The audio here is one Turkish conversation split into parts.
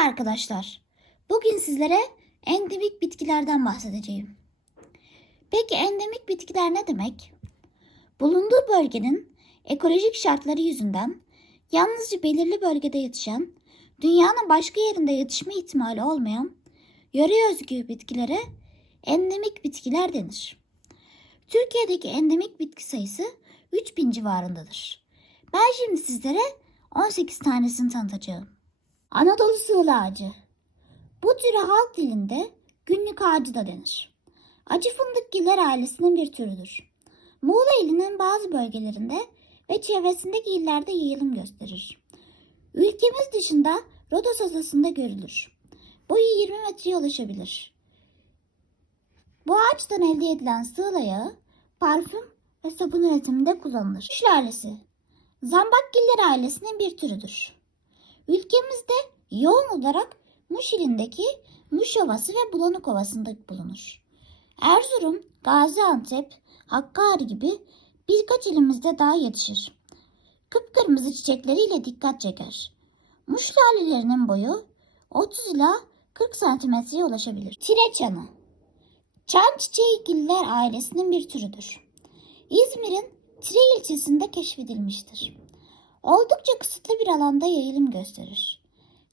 Merhaba arkadaşlar. Bugün sizlere endemik bitkilerden bahsedeceğim. Peki endemik bitkiler ne demek? Bulunduğu bölgenin ekolojik şartları yüzünden yalnızca belirli bölgede yetişen, dünyanın başka yerinde yetişme ihtimali olmayan yöreye özgü bitkilere endemik bitkiler denir. Türkiye'deki endemik bitki sayısı 3000 civarındadır. Ben şimdi sizlere 18 tanesini tanıtacağım. Anadolu sığla ağacı. Bu türe halk dilinde günlük ağacı da denir. Acı fındıkgiller ailesinin bir türüdür. Muğla ilinin bazı bölgelerinde ve çevresindeki illerde yayılım gösterir. Ülkemiz dışında Rodos adasında görülür. Boyu 20 metreye ulaşabilir. Bu ağaçtan elde edilen sığla yağı parfüm ve sabun üretiminde kullanılır. Kuş lalesi. Zambakgiller ailesinin bir türüdür. Ülkemizde yoğun olarak Muş ilindeki Muş Ovası ve Bulanık Ovası'nda bulunur. Erzurum, Gaziantep, Hakkari gibi birkaç ilimizde daha yetişir. Kıpkırmızı çiçekleriyle dikkat çeker. Muş lalelerinin boyu 30 ila 40 santimetreye ulaşabilir. Tire çanı Çan çiçeği giller ailesinin bir türüdür. İzmir'in Tire ilçesinde keşfedilmiştir. Oldukça kısıtlı bir alanda yayılım gösterir.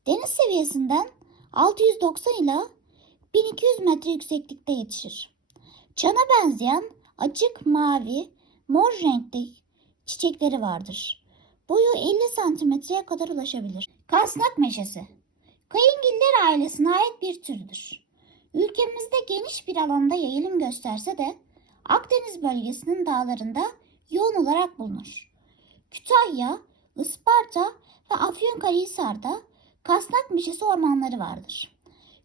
Deniz seviyesinden 690 ila 1200 metre yükseklikte yetişir. Çana benzeyen açık mavi, mor renkli çiçekleri vardır. Boyu 50 santimetreye kadar ulaşabilir. Kasnak meşesi. Kayıngiller ailesine ait bir türdür. Ülkemizde geniş bir alanda yayılım gösterse de Akdeniz bölgesinin dağlarında yoğun olarak bulunur. Kütahya, Isparta ve Afyonkarahisar'da kasnak meşesi ormanları vardır.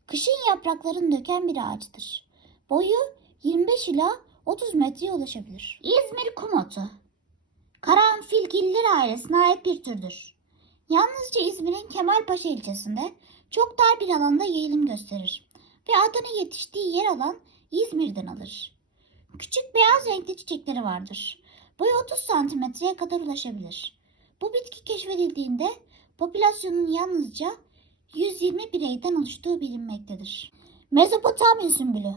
Kışın yapraklarını döken bir ağaçtır. Boyu 25 ila 30 metreye ulaşabilir. İzmir kumotu. Karanfilgiller ailesine ait bir türdür. Yalnızca İzmir'in Kemalpaşa ilçesinde çok dar bir alanda yayılım gösterir ve adını yetiştiği yer alan İzmir'den alır. Küçük beyaz renkli çiçekleri vardır. Boyu 30 santimetreye kadar ulaşabilir. Bu bitki keşfedildiğinde popülasyonun yalnızca 120 bireyden oluştuğu bilinmektedir. Mezopotamya sümbülü.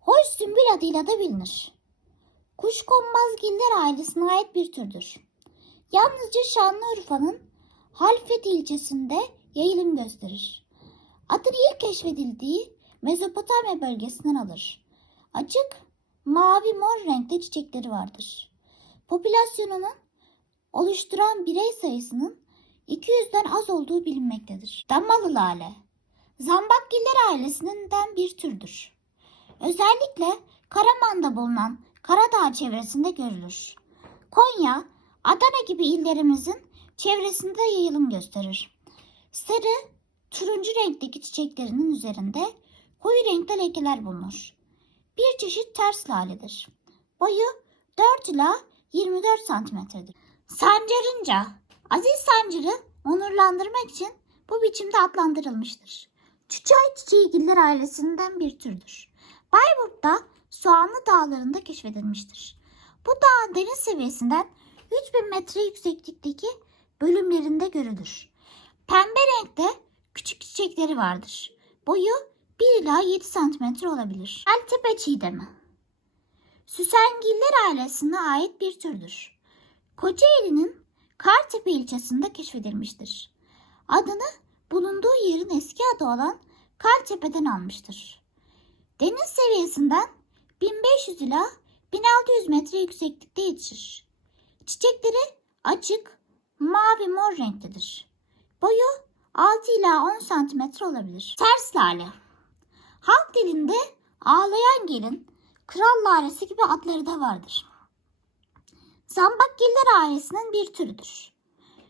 Hoş sümbül adıyla da bilinir. Kuşkonmazgiller ailesine ait bir türdür. Yalnızca Şanlıurfa'nın Halfeti ilçesinde yayılım gösterir. Adın ilk keşfedildiği Mezopotamya bölgesinden alır. Açık, mavi mor renkte çiçekleri vardır. Popülasyonunun oluşturan birey sayısının 200'den az olduğu bilinmektedir. Damalı lale. Zambakgiller ailesinden bir türdür. Özellikle Karaman'da bulunan Karadağ çevresinde görülür. Konya, Adana gibi illerimizin çevresinde yayılım gösterir. Sarı, turuncu renkteki çiçeklerinin üzerinde koyu renkte lekeler bulunur. Bir çeşit ters laledir. Boyu 4 ila 24 santimetredir. Sancarınca, Aziz Sancar'ı onurlandırmak için bu biçimde adlandırılmıştır. Çuçay çiçeğigiller ailesinden bir türdür. Bayburt'ta Soğanlı Dağları'nda keşfedilmiştir. Bu dağın deniz seviyesinden 3000 metre yükseklikteki bölümlerinde görülür. Pembe renkte küçük çiçekleri vardır. Boyu 1 ila 7 santimetre olabilir. Eltepe çiğdemi. Süsengiller ailesine ait bir türdür. Kocaeli'nin Kartepe ilçesinde keşfedilmiştir. Adını bulunduğu yerin eski adı olan Kartepe'den almıştır. Deniz seviyesinden 1500 ila 1600 metre yükseklikte yetişir. Çiçekleri açık, mavi mor renktedir. Boyu 6 ila 10 santimetre olabilir. Ters lale. Halk dilinde ağlayan gelin, kral lalesi gibi adları da vardır. Zambakgiller ailesinin bir türüdür.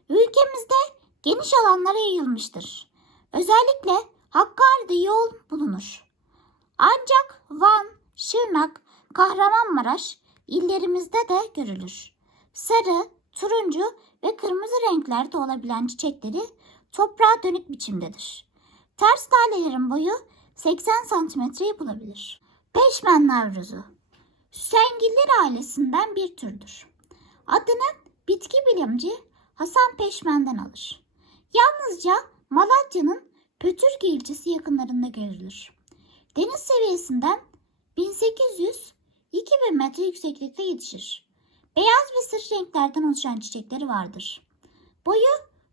Ülkemizde geniş alanlara yayılmıştır. Özellikle Hakkari'de yoğun bulunur. Ancak Van, Şırnak, Kahramanmaraş illerimizde de görülür. Sarı, turuncu ve kırmızı renklerde olabilen çiçekleri toprağa dönük biçimdedir. Ters tanelerin boyu 80 santimetreyi bulabilir. Peşmen navruzu. Süsengiller ailesinden bir türdür. Adını bitki bilimci Hasan Peşmen'den alır. Yalnızca Malatya'nın Pötürge ilçesi yakınlarında görülür. Deniz seviyesinden 1800-2000 metre yükseklikte yetişir. Beyaz ve sırf renklerden oluşan çiçekleri vardır. Boyu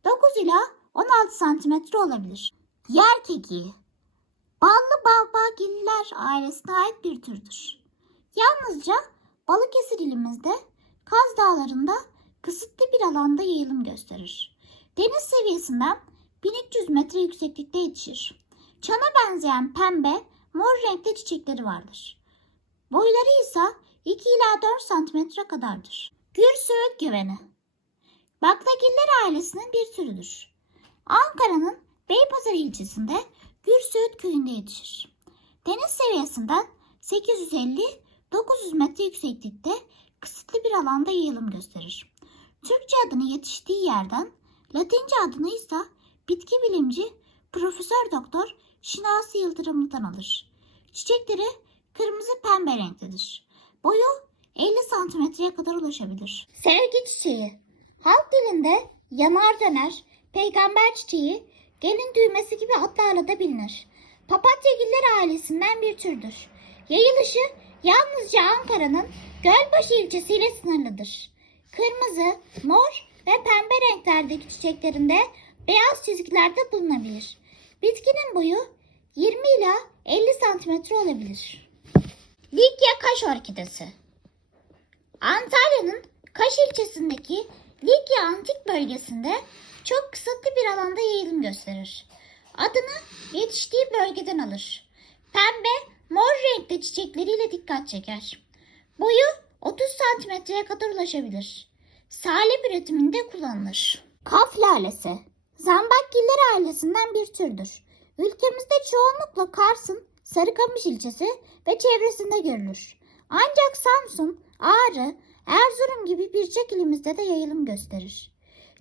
9 ila 16 santimetre olabilir. Yer kekiği Ballı balbagiller ailesine ait bir türdür. Yalnızca Balıkesir ilimizde Kaz Dağları'nda kısıtlı bir alanda yayılım gösterir. Deniz seviyesinden 1300 metre yükseklikte yetişir. Çana benzeyen pembe, mor renkli çiçekleri vardır. Boyları ise 2 ila 4 santimetre kadardır. Gür söğüt güveni. Baklagiller ailesinin bir türüdür. Ankara'nın Beypazarı ilçesinde Gür Söğüt köyünde yetişir. Deniz seviyesinden 850-900 metre yükseklikte kısıtlı bir alanda yayılım gösterir. Türkçe adını yetiştiği yerden, Latince adını ise bitki bilimci Profesör Doktor Şinasi Yıldırımlı'dan alır. Çiçekleri kırmızı pembe renktedir. Boyu 50 santimetreye kadar ulaşabilir. Sevgi çiçeği. Halk dilinde yanar döner, peygamber çiçeği, gelin düğmesi gibi adlarla da bilinir. Papatyagiller ailesinden bir türdür. Yayılışı yalnızca Ankara'nın Gölbaşı ilçesiyle sınırlıdır. Kırmızı, mor ve pembe renklerdeki çiçeklerinde beyaz çizgiler de bulunabilir. Bitkinin boyu 20 ila 50 santimetre olabilir. Likya kaş orkidesi Antalya'nın Kaş ilçesindeki Likya Antik bölgesinde çok kısıtlı bir alanda yayılım gösterir. Adını yetiştiği bölgeden alır. Pembe, mor renkli çiçekleriyle dikkat çeker. Boyu 30 santimetreye kadar ulaşabilir. Salep üretiminde kullanılır. Kaf lalesi Zambakgiller ailesinden bir türdür. Ülkemizde çoğunlukla Kars'ın Sarıkamış ilçesi ve çevresinde görülür. Ancak Samsun, Ağrı, Erzurum gibi birçok ilimizde de yayılım gösterir.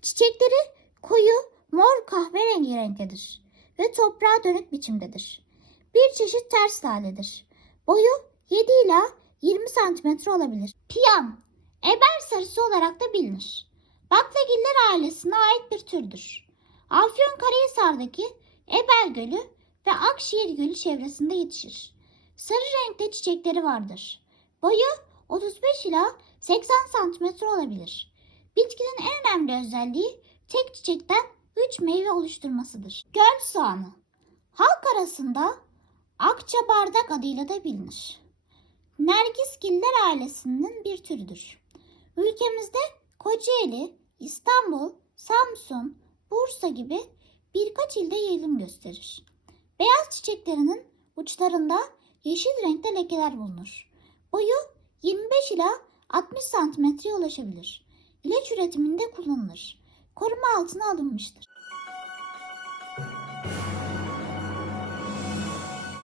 Çiçekleri koyu mor kahverengi renktedir ve toprağa dönük biçimdedir. Bir çeşit ters laledir. Boyu 7 ila 20 santimetre olabilir. Piyan, eber sarısı olarak da bilinir. Baklagiller ailesine ait bir türdür. Afyonkarahisar'daki Eber Gölü ve Akşehir Gölü çevresinde yetişir. Sarı renkte çiçekleri vardır. Boyu 35 ila 80 santimetre olabilir. Bitkinin en önemli özelliği tek çiçekten 3 meyve oluşturmasıdır. Göl soğanı halk arasında akça bardak adıyla da bilinir. Nergisgiller ailesinin bir türüdür. Ülkemizde Kocaeli, İstanbul, Samsun, Bursa gibi birkaç ilde yayılım gösterir. Beyaz çiçeklerinin uçlarında yeşil renkte lekeler bulunur. Boyu 25 ila 60 santimetreye ulaşabilir. İlaç üretiminde kullanılır. Koruma altına alınmıştır.